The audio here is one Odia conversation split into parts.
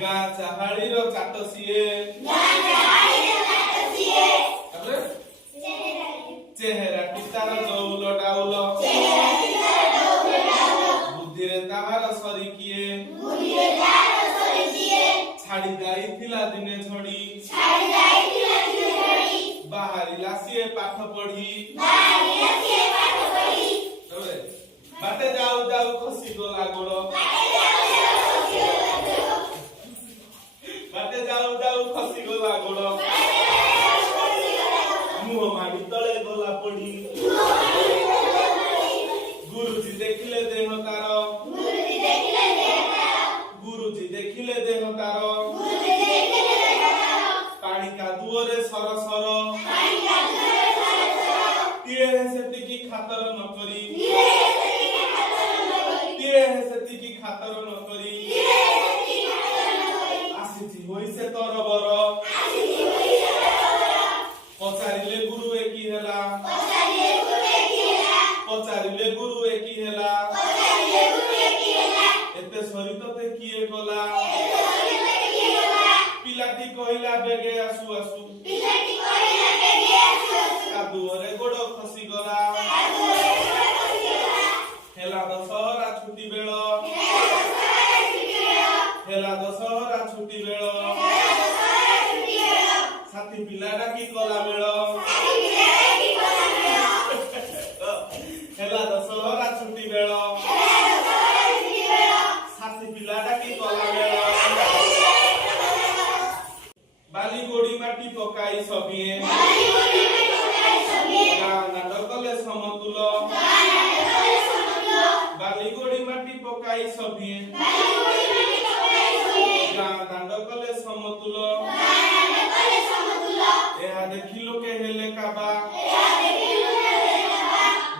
ଗାଁ ଚାହାଳିର ଚାଟ ସିଏ ଚେହେରା ପିତାର ଜଉଲ ଡାଉଲ ବୁଦ୍ଧିରେ ତାହାର ସରି କିଏ ଛାଡ଼ି ଯାଇଥିଲା ଦିନେ ଝଡ଼ି ବାହାରିଲା ସିଏ ପାଠ ପଢି ବାଟେ ଯାଉ ଯାଉ ଖସି ଗଲା ଗୋଡ଼ ବାଟେ ଯାଉ ଯାଉ ଖସି ଗଲା ଗୋଡ଼ ମୁହ ମାଡ଼ି ତଳେ ଗଲା ପଡି ଗୁରୁଜୀ ଦେଖିଲେ ଦେହ ତାର ଗୁରୁଜୀ ଦେଖିଲେ ଦେହ ତାର ପାଣି କାଦୁଅରେ ସର ସର ତିଳେ ସେତିକି ଖାତର ନ କରି ତିଳେ ସେତିକି ଖାତର ନ କରି ଆସିଛି ହୋଇ ସେ ତରବର ପଚାରିଲେ ଗୁରୁ ଏକି ହେଲା ପଚାରିଲେ ଗୁରୁ ଏକି ହେଲା ଏତେ ସରି ତତେ କିଏ ଗଲା ପିଲାଟି କହିଲା ବେଗେ ଆସୁ ଆସୁ କାଦୁଅରେ ଗୋଡ଼ ଖସିଗଲା ହେଲା ଦଶହରା ଛୁଟି ବେଳ ହେଲା ଦଶହରା ଛୁଟି ବେଳ ସାଥୀ ପିଲା ଡାକି କଲା ମେଳ ହେଲା ଦଶହରା ଛୁଟି ବେଳ ସାଥୀ ପିଲା ଡାକି କଲା ମେଳ ବାଲି ଗୋଡ଼ି ମାଟି ପକାଇ ସବିଏ ଗାଁ ନାଟ କଲେ ସମତୁଲ ବାଲି ଗୋଡ଼ି ମାଟି ପକାଇ ସବିଏ ଗାଁ ଦାଣ୍ଡ କଲେ ସମତୁଲ ଏହା ଦେଖି ଲୋକେ ହେଲେ କାବା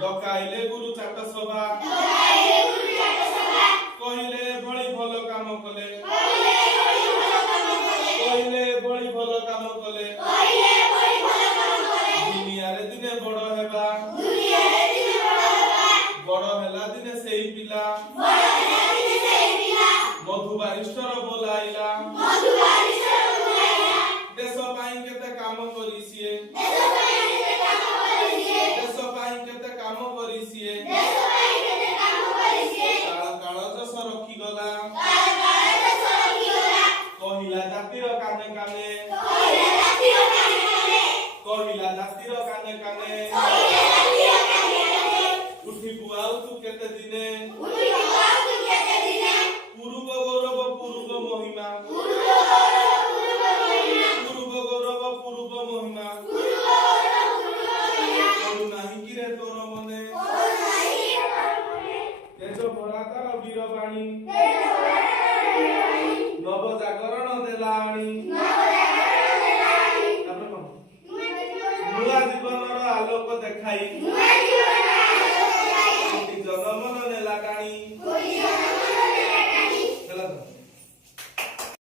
ଡକାଇଲେ ଗୁରୁ ଚାଟ ସଭା କହିଲେ ଭଳି ଭଲ କାମ କଲେ କହିଲେ ଭଳି ଭଲ କାମ କଲେ ଦୁନିଆରେ ଦିନେ ବଡ ହେବା ବଡ ହେଲା ଦିନେ ସେଇ ପିଲା ମଧୁ ବାରିଷ୍ଟର ବୋଲାଇଲା ଦେଶ ପାଇଁ କେତେ କାମ କରି ସିଏ ଦେଶ ପାଇଁ କେତେ କାମ କରି ସିଏ କାଳ କାଳ ଯଶ ରଖିଗଲା କହିଲା ଜାତିର କାନେ କାନେ କହିଲା ଜାତିର କାନେ କାନେ ଉଠିବୁ ଆଉ ତୁ କେତେ ଦିନେ ପୂର୍ବ ଗୌରବ ପୂର୍ବ ମହିମା ପୂର୍ବ ଗୌରବ ପୂର୍ବ ମହିମା କରୁ ନାହିଁ କିରେ ତୋର ମନେ ତେଜ ଭରା ତାର ବୀରବାଣୀ ନବ ଜାଗରଣ ଦେଲା ଆଣି ନୂଆ ଜୀବନର ଆଲୋକ ଦେଖାଇ